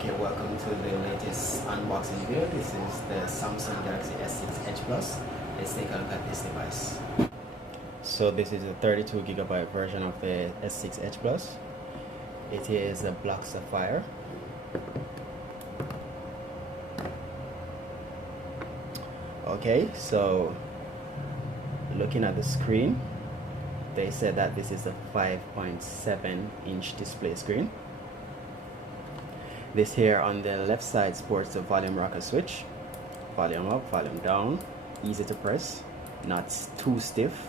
Okay, welcome to the latest unboxing video. This is the Samsung Galaxy S6 Edge Plus. Let's take a look at this device. So this is a 32GB version of the S6 Edge Plus. It is a black sapphire. Okay, so looking at the screen, they said that this is a 5.7-inch display screen. This here on the left side sports the volume rocker switch. Volume up, volume down, easy to press, not too stiff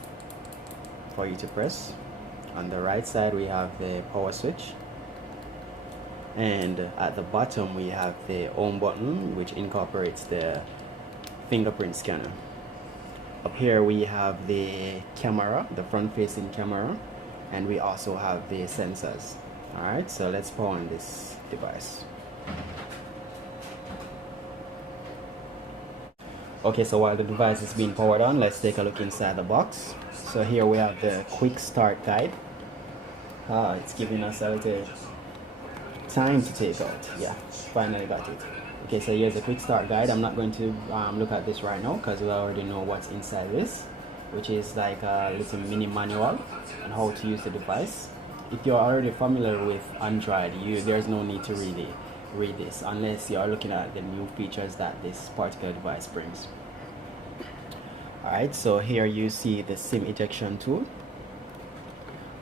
for you to press. On the right side we have the power switch, and at the bottom we have the home button, which incorporates the fingerprint scanner. Up here we have the camera, the front facing camera, and we also have the sensors. Alright, so let's power on this device. Okay, so while the device is being powered on, let's take a look inside the box. So here we have the quick start guide. It's giving us a little time to take out. Yeah, finally got it. Okay, so here's a quick start guide. I'm not going to look at this right now because we already know what's inside this, which is like a little mini manual on how to use the device. If you're already familiar with Android, there's no need to really read this unless you are looking at the new features that this particular device brings. Alright, so here you see the SIM ejection tool.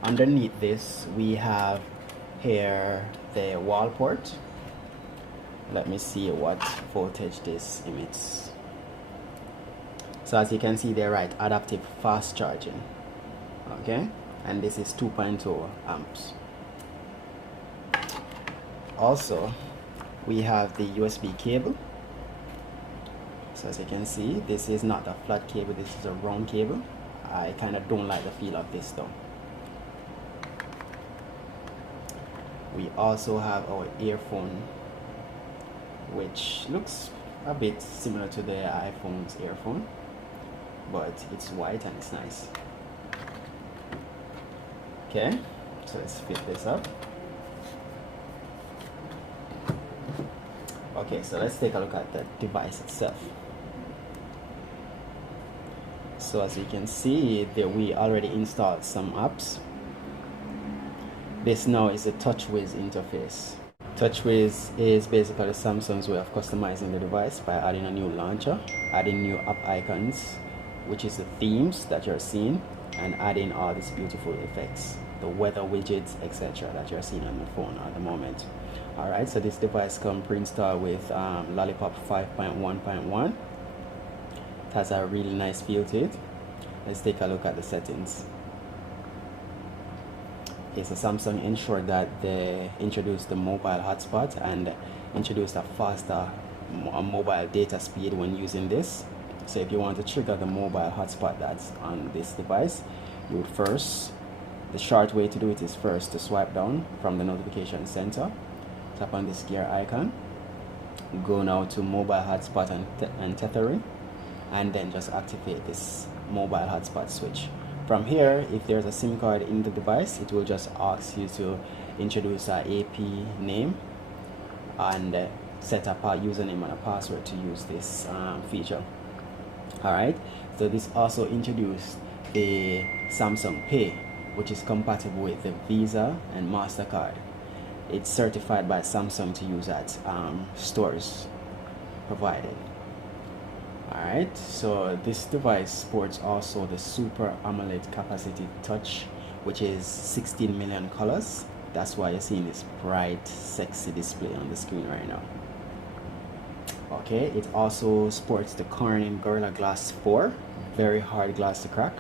Underneath this we have here the wall port. Let me see what voltage this emits. So as you can see, they write adaptive fast charging. Okay, and this is 2.0 amps. Also we have the USB cable. So as you can see, this is not a flat cable, this is a round cable. I kind of don't like the feel of this though. We also have our earphone, which looks a bit similar to the iPhone's earphone, but it's white and it's nice. Okay, so let's fit this up. Okay, so let's take a look at the device itself. So as you can see, we already installed some apps. This now is a TouchWiz interface. TouchWiz is basically Samsung's way of customizing the device by adding a new launcher, adding new app icons, which is the themes that you're seeing, and adding all these beautiful effects, the weather widgets, etc. that you're seeing on the phone at the moment. Alright, so this device comes pre-installed with Lollipop 5.1.1. It has a really nice feel to it. Let's take a look at the settings. Okay, so Samsung ensured that they introduced the mobile hotspot and introduced a faster mobile data speed when using this. So if you want to trigger the mobile hotspot that's on this device, you would first, the short way to do it is first to swipe down from the notification center, tap on this gear icon, go now to mobile hotspot and tethering, and then just activate this mobile hotspot switch. From here, if there's a SIM card in the device, it will just ask you to introduce an AP name and set up a username and a password to use this feature. Alright, so this also introduced the Samsung Pay, which is compatible with the Visa and MasterCard. It's certified by Samsung to use at stores provided. Alright, so this device sports also the Super AMOLED Capacity Touch, which is 16 million colors. That's why you're seeing this bright, sexy display on the screen right now. Okay, it also sports the Corning Gorilla Glass 4, very hard glass to crack.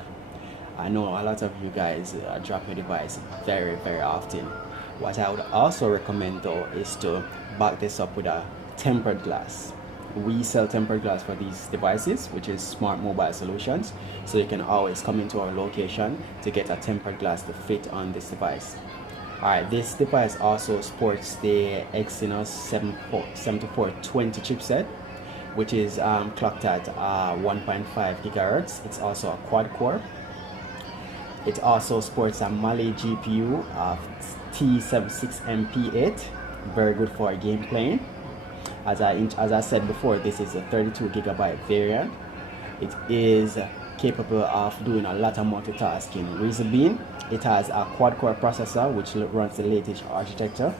I know a lot of you guys drop your device very, very often. What I would also recommend though is to back this up with a tempered glass. We sell tempered glass for these devices, which is Smart Mobile Solutions, so you can always come into our location to get a tempered glass to fit on this device. Alright, this device also sports the Exynos 7420 chipset, which is clocked at 1.5 gigahertz. It's also a quad core. It also sports a Mali GPU of T76MP8 very good for game playing. As I said before, this is a 32 GB variant. It is capable of doing a lot of multitasking. Reason being, it has a quad-core processor which runs the latest architecture.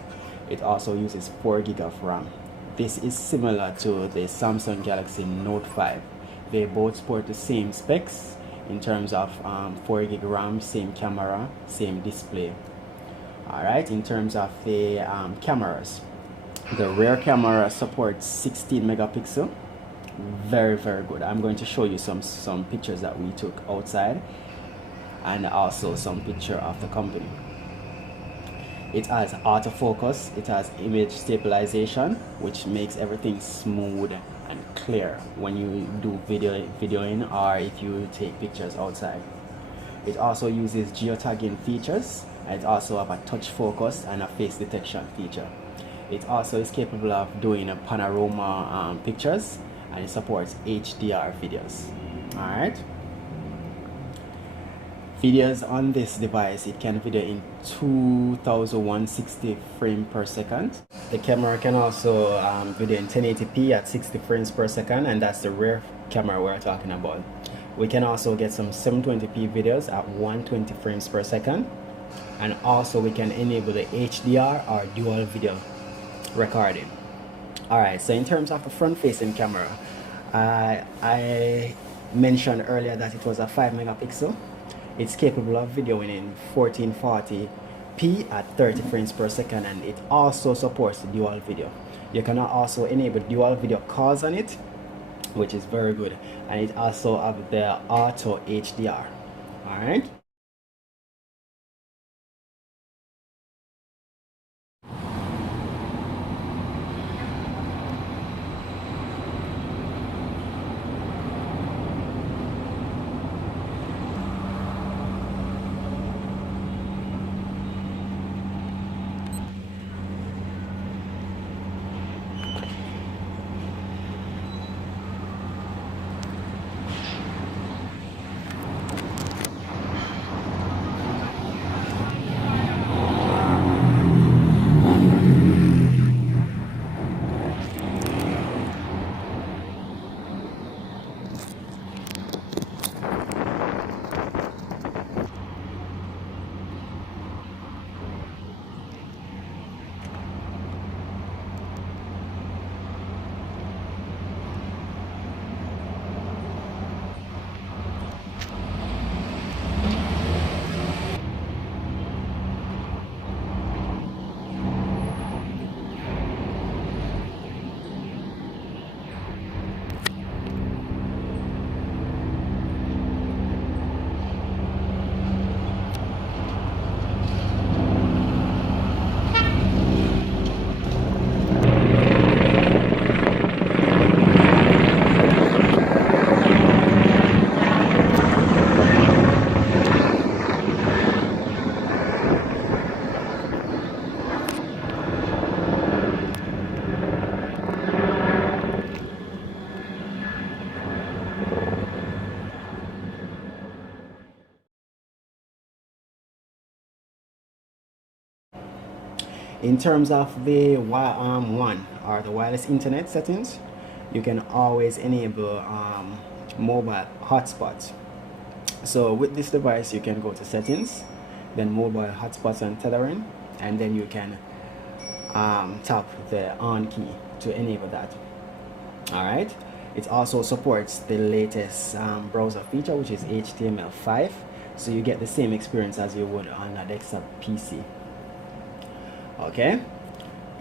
It also uses 4 GB of RAM. This is similar to the Samsung Galaxy Note 5. They both support the same specs in terms of 4 GB RAM, same camera, same display. Alright, in terms of the cameras, the rear camera supports 16 megapixel. Very good. I'm going to show you some pictures that we took outside and also some picture of the company. It has autofocus, it has image stabilization, which makes everything smooth and clear when you do videoing or if you take pictures outside. It also uses geotagging features, and it also have a touch focus and a face detection feature. It also is capable of doing a panorama pictures, and it supports HDR videos. Alright. Videos on this device, it can video in 2160 frames per second. The camera can also video in 1080p at 60 frames per second, and that's the rear camera we're talking about. We can also get some 720p videos at 120 frames per second, and also we can enable the HDR or dual video recording. Alright, so in terms of the front facing camera, I mentioned earlier that it was a 5 megapixel. It's capable of videoing in 1440p at 30 frames per second, and it also supports the dual video. You can also enable dual video calls on it, which is very good, and it also has the auto HDR. Alright. In terms of the WAN or the wireless internet settings, you can always enable mobile hotspots. So with this device, you can go to settings, then mobile hotspots and tethering, and then you can tap the on key to enable that. Alright, it also supports the latest browser feature, which is HTML5, so you get the same experience as you would on a desktop PC. Okay,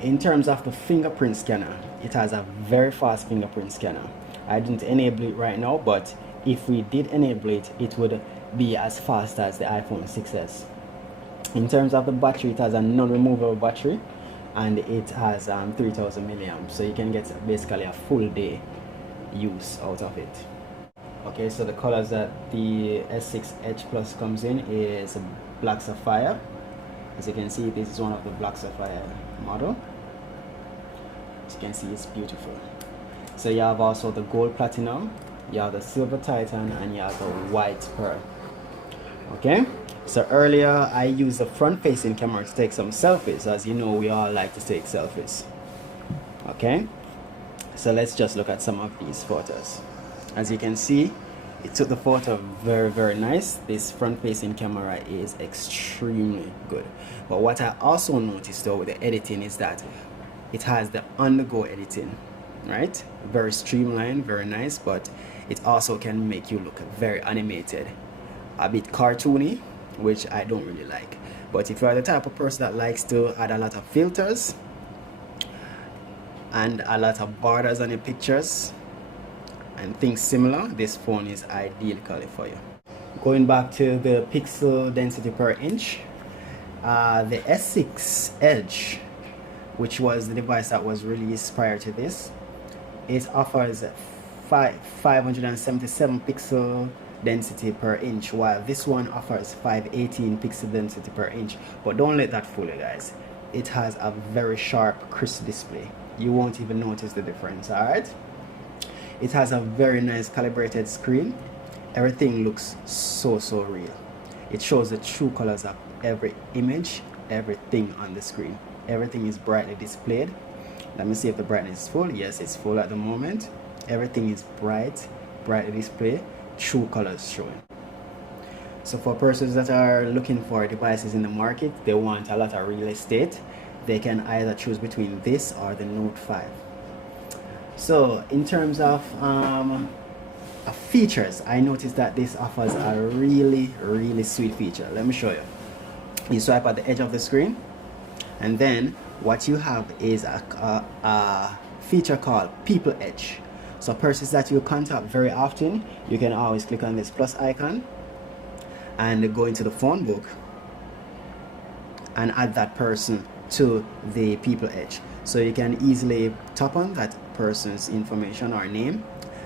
in terms of the fingerprint scanner, it has a very fast fingerprint scanner. I didn't enable it right now, but if we did enable it, it would be as fast as the iPhone 6s. In terms of the battery, it has a non-removable battery, and it has 3000 milliamps, so you can get basically a full day use out of it. Okay, so the colors that the S6 Edge Plus comes in is Black Sapphire. As you can see, this is one of the Black Sapphire model. As you can see, it's beautiful. So you have also the Gold Platinum, you have the Silver Titan, and you have the White Pearl. Okay, so earlier I used the front facing camera to take some selfies. As you know, we all like to take selfies. Okay, so let's just look at some of these photos. As you can see, it took the photo very nice. This front facing camera is extremely good. But what I also noticed though with the editing is that it has the on-the-go editing, right? Very streamlined, very nice, but it also can make you look very animated, a bit cartoony, which I don't really like. But if you are the type of person that likes to add a lot of filters and a lot of borders on your pictures and things similar, this phone is ideally for you. Going back to the pixel density per inch, the S6 Edge, which was the device that was released prior to this, it offers 577 pixel density per inch, while this one offers 518 pixel density per inch. But don't let that fool you guys. It has a very sharp, crisp display. You won't even notice the difference. All right, it has a very nice calibrated screen. Everything looks so real. It shows the true colors of every image, everything on the screen. Everything is brightly displayed. Let me see if the brightness is full. Yes, it's full at the moment. Everything is brightly displayed, true colors showing. So for persons that are looking for devices in the market, they want a lot of real estate, they can either choose between this or the Note 5. So in terms of features, I noticed that this offers a really sweet feature. Let me show you. You swipe at the edge of the screen, and then what you have is a feature called People Edge. So persons that you contact very often, you can always click on this plus icon and go into the phone book and add that person to the People Edge. So you can easily tap on that person's information or name,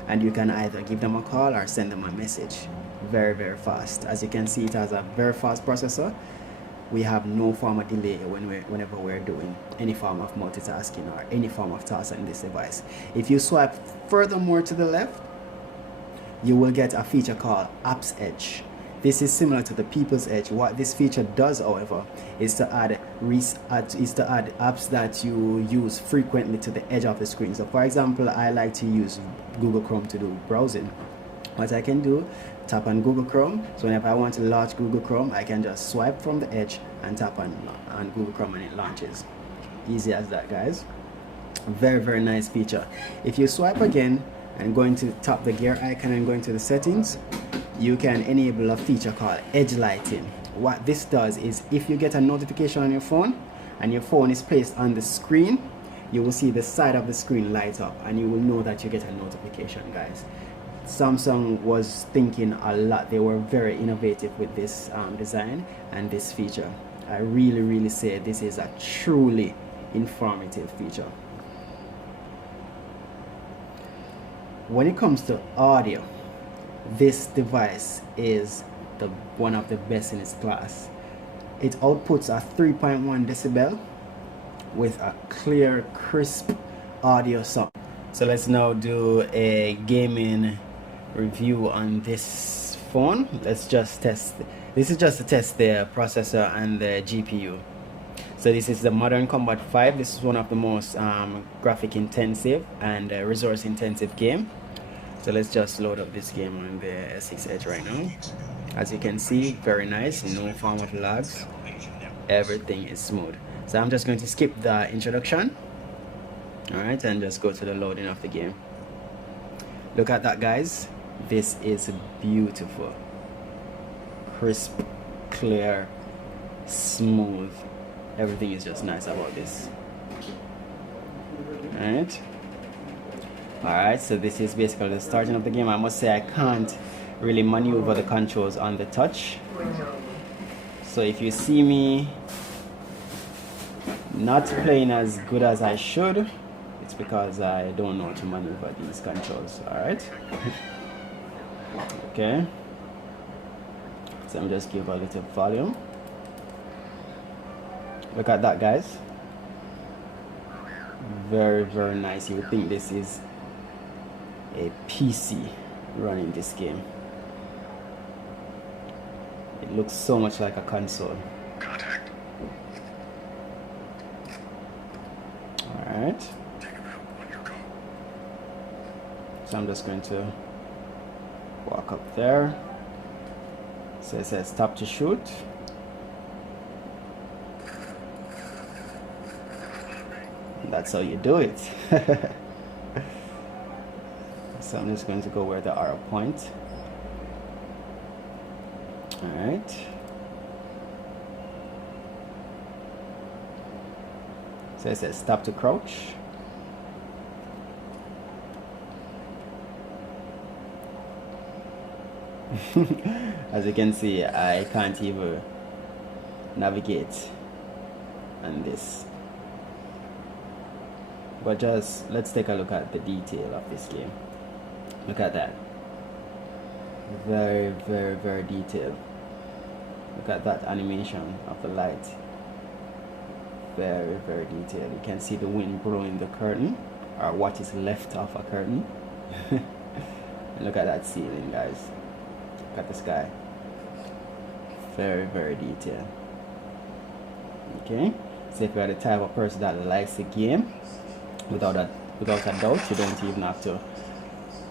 and you can either give them a call or send them a message. Very fast. As you can see, it has a very fast processor. We have no form of delay whenever we're doing any form of multitasking or any form of task on this device. If you swipe furthermore to the left, you will get a feature called Apps Edge. This is similar to the People's Edge. What this feature does, however, is to add apps that you use frequently to the edge of the screen. So for example, I like to use Google Chrome to do browsing. What I can do, tap on Google Chrome. So whenever I want to launch Google Chrome, I can just swipe from the edge and tap on Google Chrome and it launches. Easy as that, guys. Very nice feature. If you swipe again and going to tap the gear icon and going to the settings, you can enable a feature called Edge Lighting. What this does is if you get a notification on your phone and your phone is placed on the screen, you will see the side of the screen light up and you will know that you get a notification, guys. Samsung was thinking a lot. They were very innovative with this design and this feature. I really say this is a truly informative feature. When it comes to audio, this device is one of the best in its class. It outputs a 3.1 decibel with a clear, crisp audio sound. So let's now do a gaming review on this phone. Let's just test. This is just to test the processor and the GPU. So this is the Modern Combat 5. This is one of the most graphic intensive and resource intensive game. So let's just load up this game on the S6 Edge right now. As you can see, very nice, no form of lags. Everything is smooth. So I'm just going to skip the introduction. Alright, and just go to the loading of the game. Look at that, guys. This is beautiful. Crisp, clear, smooth. Everything is just nice about this. Alright, so this is basically the starting of the game. I must say I can't really maneuver the controls on the touch. So if you see me not playing as good as I should, it's because I don't know how to maneuver these controls. Alright. Okay. So I'm just give a little volume. Look at that, guys. Very nice. You would think this is a PC running this game. It looks so much like a console. Contact. Alright. Take him out on your go. So I'm just going to walk up there. So it says stop to shoot. And that's how you do it. So I'm just going to go where the arrow point. Alright. So it says stop to crouch. As you can see, I can't even navigate on this. But just let's take a look at the detail of this game. Look at that. Very, very, very detailed. Look at that animation of the light. Very, very detailed. You can see the wind blowing the curtain, or what is left of a curtain. And look at that ceiling, guys. Look at the sky. Very, very detailed. Okay, so if you're the type of person that likes the game, without a doubt, you don't even have to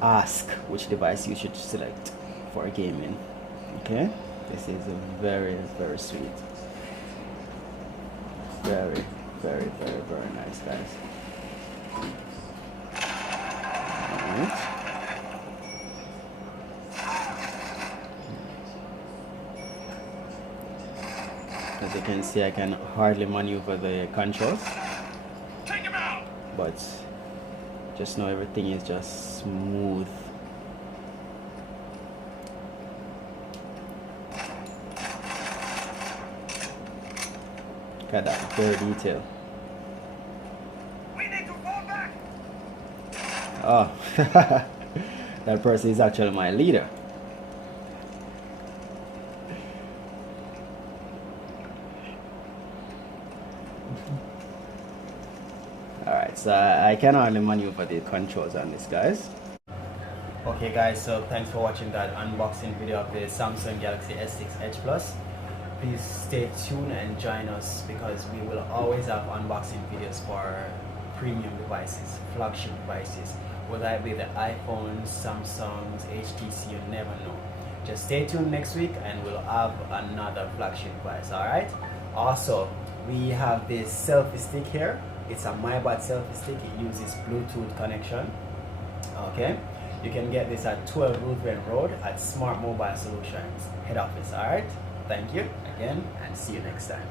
ask which device you should select for gaming. Okay, this is very, very sweet. Very, very, very, very nice, guys. Alright. As you can see, I can hardly maneuver the controls. Take him out. But just know everything is just smooth. Look at that, very detailed. We need to fall back. Oh, that person is actually my leader. Alright, so I can hardly maneuver the controls on this, guys. Okay guys, so thanks for watching that unboxing video of the Samsung Galaxy S6 Edge Plus. Please stay tuned and join us, because we will always have unboxing videos for premium devices, flagship devices, whether it be the iPhones, Samsungs, HTC, you never know. Just stay tuned next week and we'll have another flagship device. Alright, also we have this selfie stick here. It's a MyBot selfie stick. It uses Bluetooth connection. Okay, you can get this at 12 Ruthven Road at Smart Mobile Solutions head office. Alright, thank you again and see you next time.